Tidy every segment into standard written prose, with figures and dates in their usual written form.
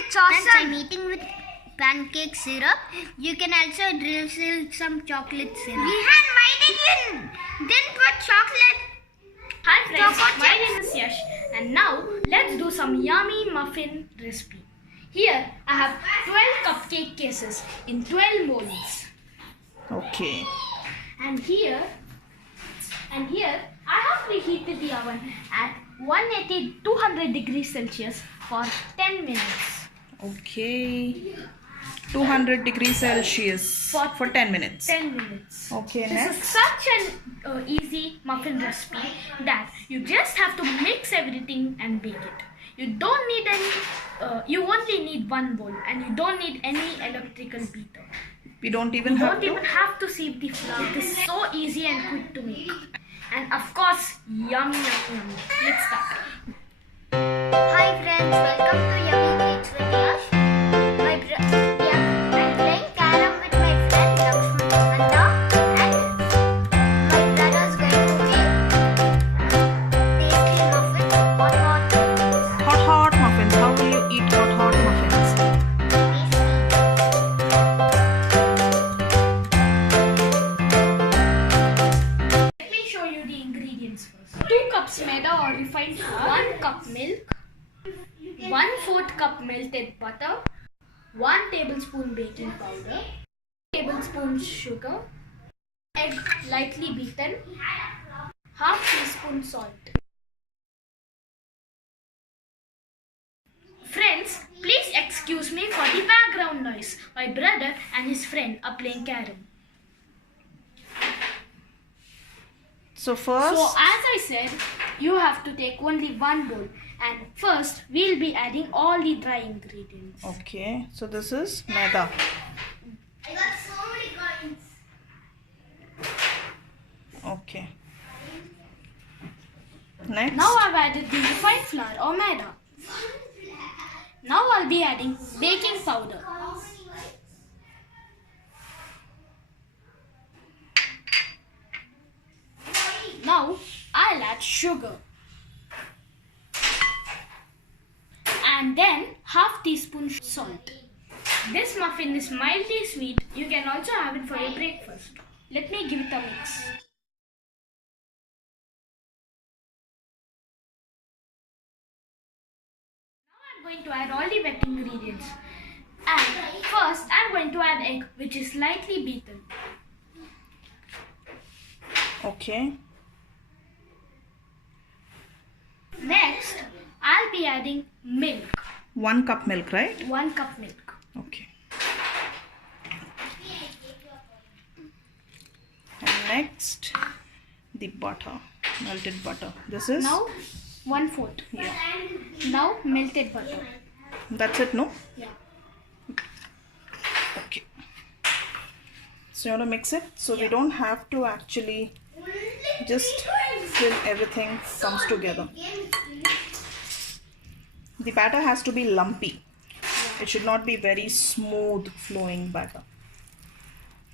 it's awesome. Friends, I'm eating with pancake syrup. You can also drizzle some chocolate syrup. Rehan, why did you didn't put chocolate? Hi friends, Chocolate my chips. name is Yash and now let's do some yummy muffin recipe. Here I have 12 cupcake cases in 12 molds. Okay. And here I have preheated the oven at 200 degrees Celsius for 10 minutes. Okay. 200 degrees Celsius for 10 minutes. 10 minutes. Okay, This next. is such an easy muffin recipe that you just have to mix everything and bake it. You don't need any, you only need one bowl and you don't need any electrical beater. We don't even You have don't to. even have to sieve the flour. This is so easy and quick to make. And of course, yummy, yummy, yummy. Let's start. Hi friends, welcome to Yummy Treats with Yash. I'm playing carom with my friend Lakshmana and my brother's going to make tasty muffins, Hot muffins. How do you eat hot muffins? Let me show you the ingredients first. 2 cups maida or refined flour, 1 cup milk, 1/4 cup melted butter, 1 tablespoon baking powder, 2 tablespoons sugar, egg lightly beaten, half teaspoon salt. Friends, please excuse me for the background noise. My brother and his friend are playing carom. So first, So as I said, you have to take only one bowl. And first, we'll be adding all the dry ingredients. okay. So this is maida. I got so many coins. Okay. Next. Now I've added the refined flour or maida. Now I'll be adding baking powder. Now I'll add sugar. And then half teaspoon salt. This muffin is mildly sweet. You can also have it for your breakfast. Let me give it a mix. Now I'm going to add all the wet ingredients. And first I'm going to add egg which is lightly beaten. Okay. Next I'll be adding milk. 1 cup milk, right? 1 cup milk. Okay. And next, the butter, melted butter. This is? Now 1/4. Yeah. Now melted butter. That's it, no? Yeah. Okay. So you want to mix it? So we don't have to actually just till everything comes together. The batter has to be lumpy. It should not be very smooth flowing batter.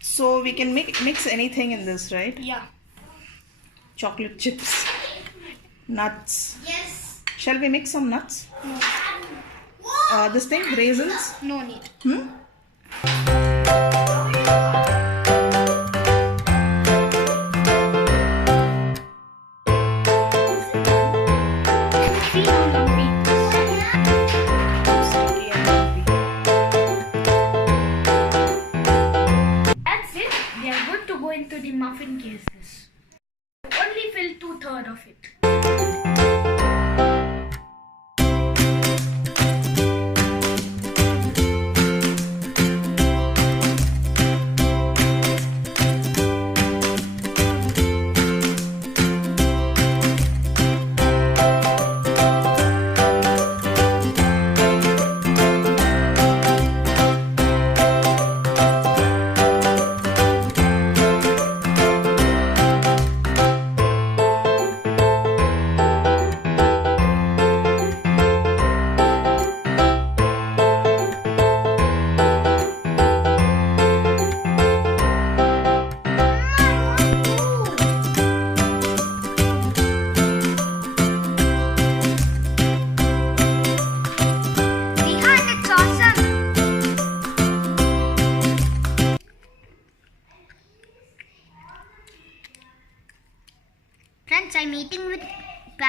So we can mix anything in this, right? Yeah. Chocolate chips, nuts. Yes. Shall we mix some nuts? This thing, raisins. No need. That's it. They are good to go into the muffin cases. Only fill 2/3 of it.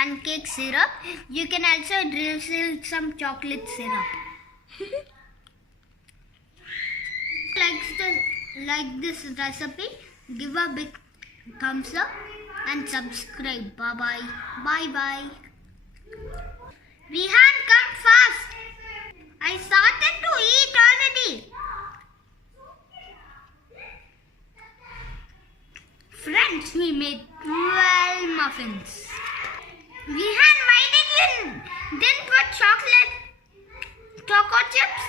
pancake syrup. You can also drizzle some chocolate syrup. Like this recipe, give a big thumbs up and subscribe. Bye bye. Bye bye. Rehan, come fast. I started to eat already. Friends, we made 12 muffins. Rehan, why did you didn't put choco chips?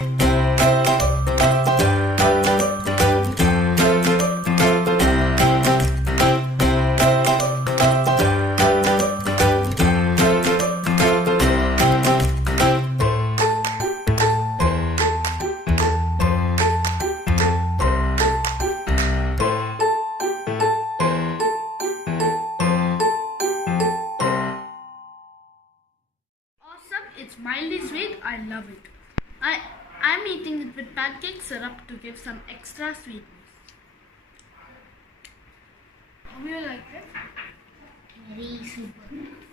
Awesome, it's mildly sweet. I love it. I'm eating it with pancake syrup to give some extra sweetness. How do you like it? Very super.